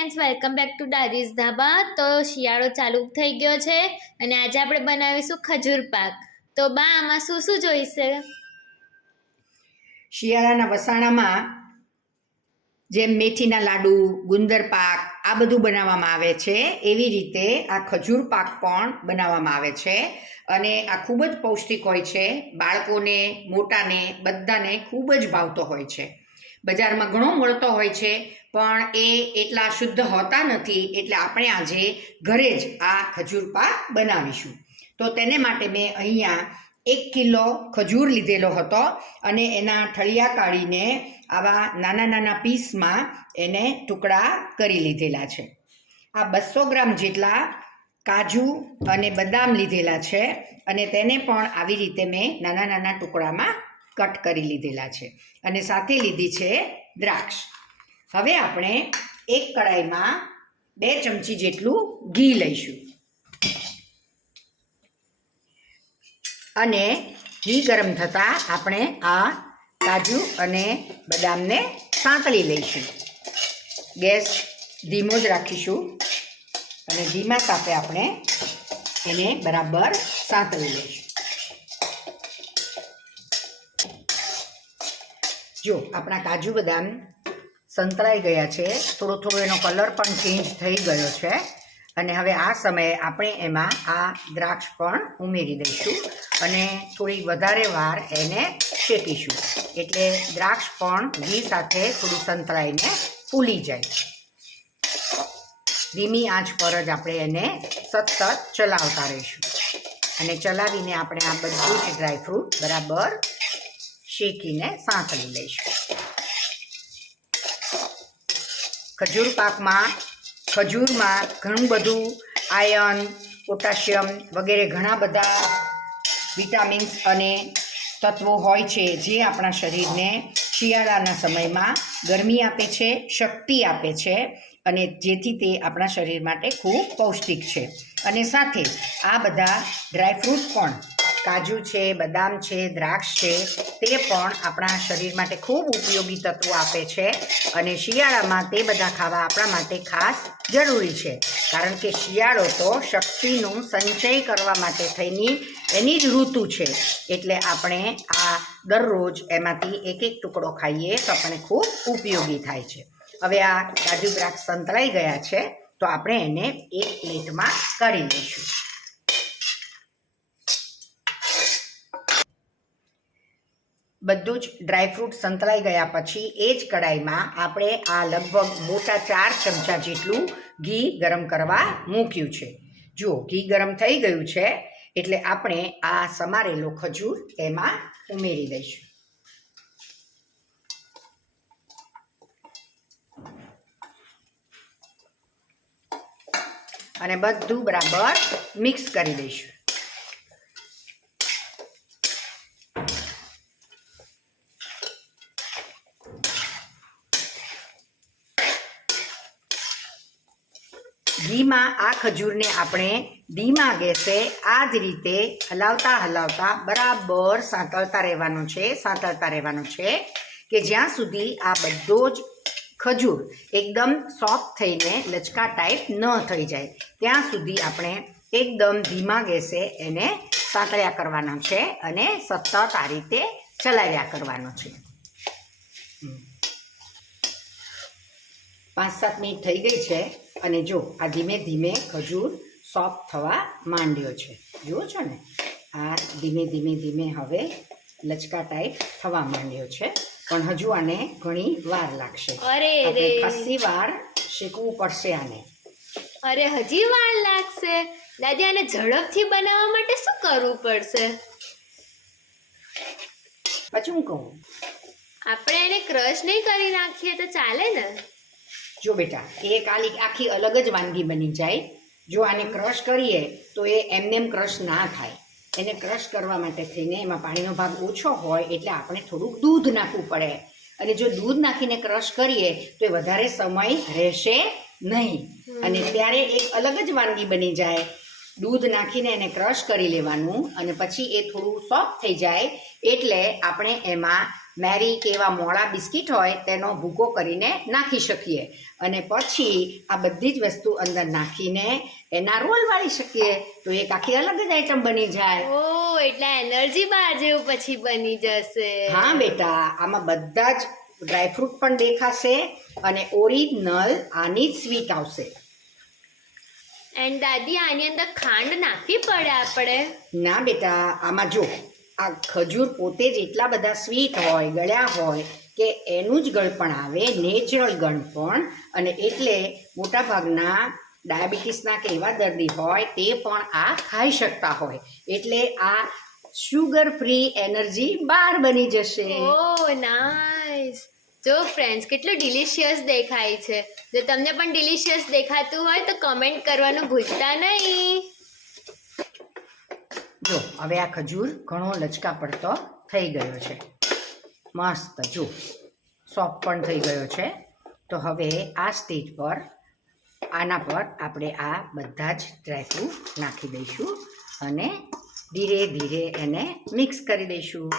Friends welcome back to Dadi's Dhaba તો શિયાળો ચાલુ થઈ ગયો છે અને આજે આપણે બનાવીશું ખજૂર પાક. તો બા, આમાં શું શું જોઈશે? શિયાળાના વસાણામાં જેમ મેથીના લાડુ, ગુંદર પાક, આ બધું બનાવવામાં આવે છે. એવી રીતે આ ખજૂર પાક પણ બનાવવામાં આવે છે. અને આ ખૂબ જ પૌષ્ટિક હોય છે. બાળકોને, મોટાને, બધાને ખૂબ જ ભાવતો હોય છે. બજારમાં ઘણો મળતો હોય છે, પણ એ એટલા શુદ્ધ હોતા નથી, એટલે આપણે આજે ઘરે જ આ ખજૂર પાક બનાવીશું. તો તેને માટે મેં અહીંયા એક કિલો ખજૂર લીધેલો હતો અને એના ઠળિયા કાઢીને આવા નાના નાના પીસમાં એને ટુકડા કરી લીધેલા છે. આ બસો ગ્રામ જેટલા કાજુ અને બદામ લીધેલા છે અને તેને પણ આવી રીતે મેં નાના નાના ટુકડામાં કટ કરી લીધેલા છે અને સાથે લીધી છે દ્રાક્ષ. હવે આપણે એક કડાઈમાં બે ચમચી જેટલું ઘી લઈશું. અને ઘી ગરમ થતાં આપણે આ કાજુ અને બદામને સાંતળી લઈશું. ગેસ ધીમો જ રાખીશું અને ધીમા તાપે આપણે એને બરાબર સાંતળી લઈશું. જો, આપણા કાજુ બદામ સંતળાઈ ગયા છે. થોડો થોડો એનો કલર પણ ચેન્જ થઈ ગયો છે. અને હવે આ સમયે આપણે એમાં આ દ્રાક્ષ પણ ઉમેરી દઈશું અને થોડી વધારે વાર એને શેકીશું. એટલે દ્રાક્ષ પણ ઘી સાથે થોડી સંતળાઈને ફૂલી જાય. ધીમી આંચ પર જ આપણે એને સતત ચલાવતા રહીશું. અને ચલાવીને આપણે આ બધું જ ડ્રાયફ્રૂટ બરાબર શેકીને સાંકળી લઈશું. ખજૂર પાકમાં, ખજૂરમાં ઘણું બધું આયર્ન, પોટાશિયમ વગેરે ઘણા બધા વિટામિન્સ અને તત્વો હોય છે જે આપણા શરીરને શિયાળાના સમયમાં ગરમી આપે છે, શક્તિ આપે છે અને જેથી તે આપણા શરીર માટે ખૂબ પૌષ્ટિક છે. અને સાથે આ બધા ડ્રાયફ્રૂટ પણ કાજુ છે, બદામ છે, દ્રાક્ષ છે, તે પણ આપણા શરીર માટે ખૂબ ઉપયોગી તત્વો આપે છે અને શિયાળામાં તે બધા ખાવા આપણા માટે ખાસ જરૂરી છે. કારણ કે શિયાળો તો શક્તિનું સંચય કરવા માટે થઈની એની જ ઋતુ છે. એટલે આપણે આ દરરોજ એમાંથી એક એક ટુકડો ખાઈએ તો આપણને ખૂબ ઉપયોગી થાય છે. હવે આ કાજુ દ્રાક્ષ સંતળાઈ ગયા છે તો આપણે એને એક પ્લેટમાં કરી લઈશું. બધું જ ડ્રાયફ્રૂટ સંતળાઈ ગયા પછી એ જ કડાઈમાં આપણે આ લગભગ મોટા ચાર ચમચા જેટલું ઘી ગરમ કરવા મૂક્યું છે. જુઓ, ઘી ગરમ થઈ ગયું છે એટલે આપણે આ સમારેલો ખજૂર એમાં ઉમેરી દઈશું. અને બધું બરાબર મિક્સ કરી દઈશું. ઘીમાં આ ખજૂરને આપણે ધીમા ગેસે આ જ રીતે હલાવતા હલાવતા બરાબર સાંતળતા રહેવાનું છે, સાંતળતા રહેવાનું છે કે જ્યાં સુધી આ બધો જ ખજૂર એકદમ સોફ્ટ થઈને લચકા ટાઈપ ન થઈ જાય. ત્યાં સુધી આપણે એકદમ ધીમા ગેસે એને સાંતળ્યા કરવાના છે અને સતત આ રીતે ચલાવ્યા કરવાનો છે. પાંચ સાત મિનિટ થઈ ગઈ છે અને જો આ ધીમે ધીમે ખજૂર સોફ્ટ થવા માંડ્યો છે. જુઓ છો ને? આ ધીમે ધીમે ધીમે હવે લચકા ટાઈપ થવા માંડ્યો છે. પણ હજુ આને ઘણી વાર લાગશે. અરે ખાસી વાર શીખવું પડશે આને. અરે હજી વાર લાગશે. દાદી આને ઝડપથી બનાવવા માટે શું કરવું પડશે? પછી હું કહું. આપણે એને ક્રશ નહીં કરી નાખીએ તો ચાલે ને? જો બેટા એક કાલી આખી અલગ જ વાનગી બની જાય. જો આને ક્રશ કરીએ તો એ એમનેમ ક્રશ ના થાય. એને ક્રશ કરવા માટે થઈને એમાં પાણીનો ભાગ ઓછો હોય એટલે આપણે થોડુંક દૂધ નાખવું પડે. અને જો દૂધ નાખીને ક્રશ કરીએ તો એ વધારે સમય રહેશે નહીં. અને ત્યારે એક અલગ જ વાનગી બની જાય. દૂધ નાખીને એને ક્રશ કરી લેવાનું અને પછી એ થોડું સોફ્ટ થઈ જાય. એટલે આપણે એમાં મેરી કે એવા મોળા બિસ્કિટ હોય તેનો ભૂકો કરીને નાખી શકીએ. અને પછી આ બધી જ વસ્તુ અંદર નાખીને એના રોલ વાળી શકીએ. તો એક આખી અલગ જ આઈટમ બની જાય. ઓ એટલે એનર્જી બાર જેવું પછી બની જશે. હા બેટા આમાં બધા જ ડ્રાયફ્રૂટ પણ દેખાશે અને ઓરિજિનલ આની જ સ્વીટ આવશે. એન્ડ દાદી આની અંદર ખાંડ નાખવી પડે આપણે? ના બેટા આમાં જો. આ ખજૂર પોતે જ એટલા બધા સ્વીટ હોય, ગળ્યા હોય કે એનું જ ગળપણ આવે નેચરલ ગળપણ અને એટલે મોટાભાગના ડાયાબિટીસના કે એવા દર્દી હોય તે પણ આ ખાઈ શકતા હોય. એટલે આ શુગર ફ્રી એનર્જી બાર બની જશે. ઓ નાઈસ જો ફ્રેન્ડ્સ કેટલું ડિલિશિયસ દેખાય છે. જો તમને પણ ડિલિશિયસ દેખાતું હોય તો કમેન્ટ કરવાનું ભૂલતા નહીં. જો, હવે આ ખજૂર ઘણો લચકા પડતો થઈ ગયો છે. મસ્ત જો સોફ્ટ પણ થઈ ગયો છે. તો હવે આ સ્ટેજ પર, આના પર આપણે આ બધા જ ડ્રાયફ્રૂટ નાખી દઈશું અને ધીરે ધીરે એને મિક્સ કરી દઈશું.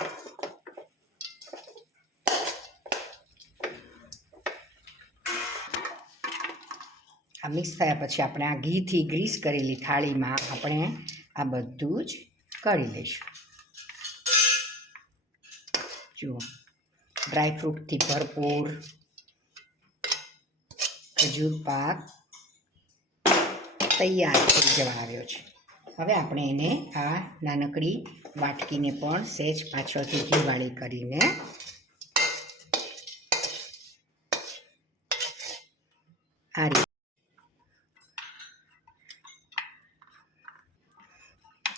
આ મિક્સ થયા પછી આપણે આ ઘીથી ગ્રીસ કરેલી થાળીમાં આપણે આ બધું જ કરી લઈશું. જુઓ ડ્રાયફ્રૂટથી ભરપૂર ખજૂર પાક તૈયાર થઈ જવા આવ્યો છે. હવે આપણે એને આ નાનકડી વાટકીને પણ સહેજ પાછળથી ઘીવાળી કરીને આ રીતે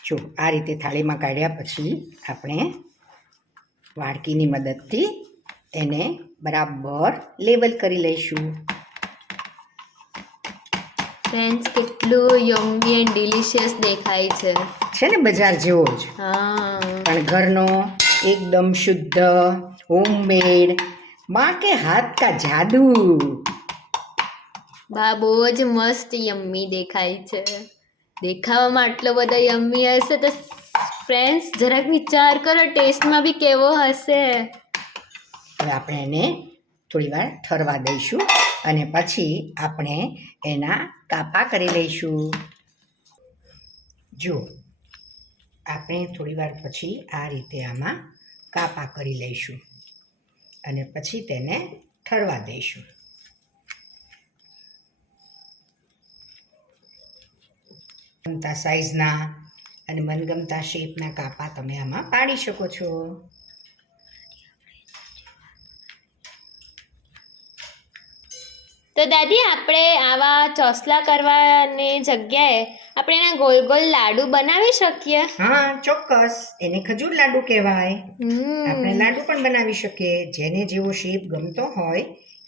જો આ રીતે થાળીમાં કાઢ્યા પછી આપણે વાડકીની મદદથી એને બરાબર લેબલ કરી લઈશું. ફ્રેન્ડ્સ કેટલું યમ્મી એન્ડ ડિલિશિયસ દેખાય છે. છે ને બજાર જેવો જ. હા. પણ ઘરનો એકદમ શુદ્ધ હોમમેડમાં કે હાથ કા જાદુ. બા બહુ જ મસ્ત યમ્મી દેખાય છે. દેખાવામાં આટલો બધો યમ્મી હશે તો ફ્રેન્ડ્સ જરાક વિચાર કરો ટેસ્ટમાં બી કેવો હશે? હવે આપણે એને થોડી વાર ઠરવા દઈશું અને પછી આપણે એના કાપા કરી લઈશું. જો આપણે થોડી વાર પછી આ રીતે આમાં કાપા કરી લઈશું અને પછી તેને ઠરવા દઈશું. ગમતા સાઇઝના અને મનગમતા શેપના કાપા તમે આમાં પાડી શકો છો. તો દાદી આપણે આવા ચોસલા કરવાની જગ્યાએ આપણે એના ગોલ ગોલ લાડુ બનાવી શકીએ? હા ચોક્કસ. એને ખજૂર લાડુ કહેવાય. આપણે લાડુ પણ બનાવી શકીએ. જેને જેવો શેપ ગમતો હોય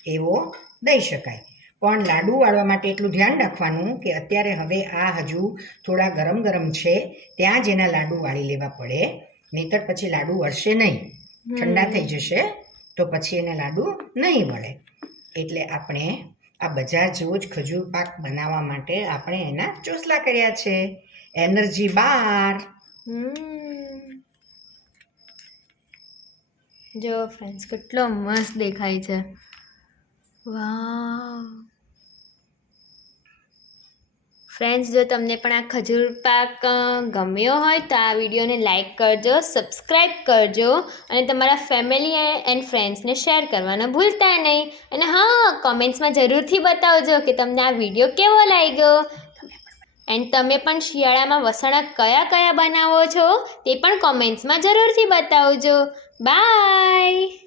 એવો દઈ શકાય. પણ લાડુ વાળવા માટે એટલું ધ્યાન રાખવાનું કે અત્યારે હવે આ હજુ થોડા ગરમ ગરમ છે ત્યાં જ એના લાડુ વાળી લેવા પડે. નહીંતર પછી લાડુ વળશે નહીં. ઠંડા થઈ જશે તો પછી એના લાડુ નહીં મળે એટલે આપણે આ બજાર જેવો જ ખજૂર પાક બનાવવા માટે આપણે એના ચોસલા કર્યા છે. Energy bar. જો ફ્રેન્ડ્સ કેટલો મસ્ત દેખાય છે. વાવ. ફ્રેન્ડ્સ જો તમને પણ આ ખજૂર પાક ગમ્યો હોય તો આ વિડીયોને લાઈક કરજો, સબસ્ક્રાઈબ કરજો અને તમારા ફેમિલી એન્ડ ફ્રેન્ડ્સને શેર કરવાના ભૂલતા નહીં. અને હા, કોમેન્ટ્સમાં જરૂરથી બતાવજો કે તમને આ વીડિયો કેવો લાગ્યો. એન્ડ તમે પણ શિયાળામાં વસાણા કયા કયા બનાવો છો તે પણ કોમેન્ટ્સમાં જરૂરથી બતાવજો. બાય!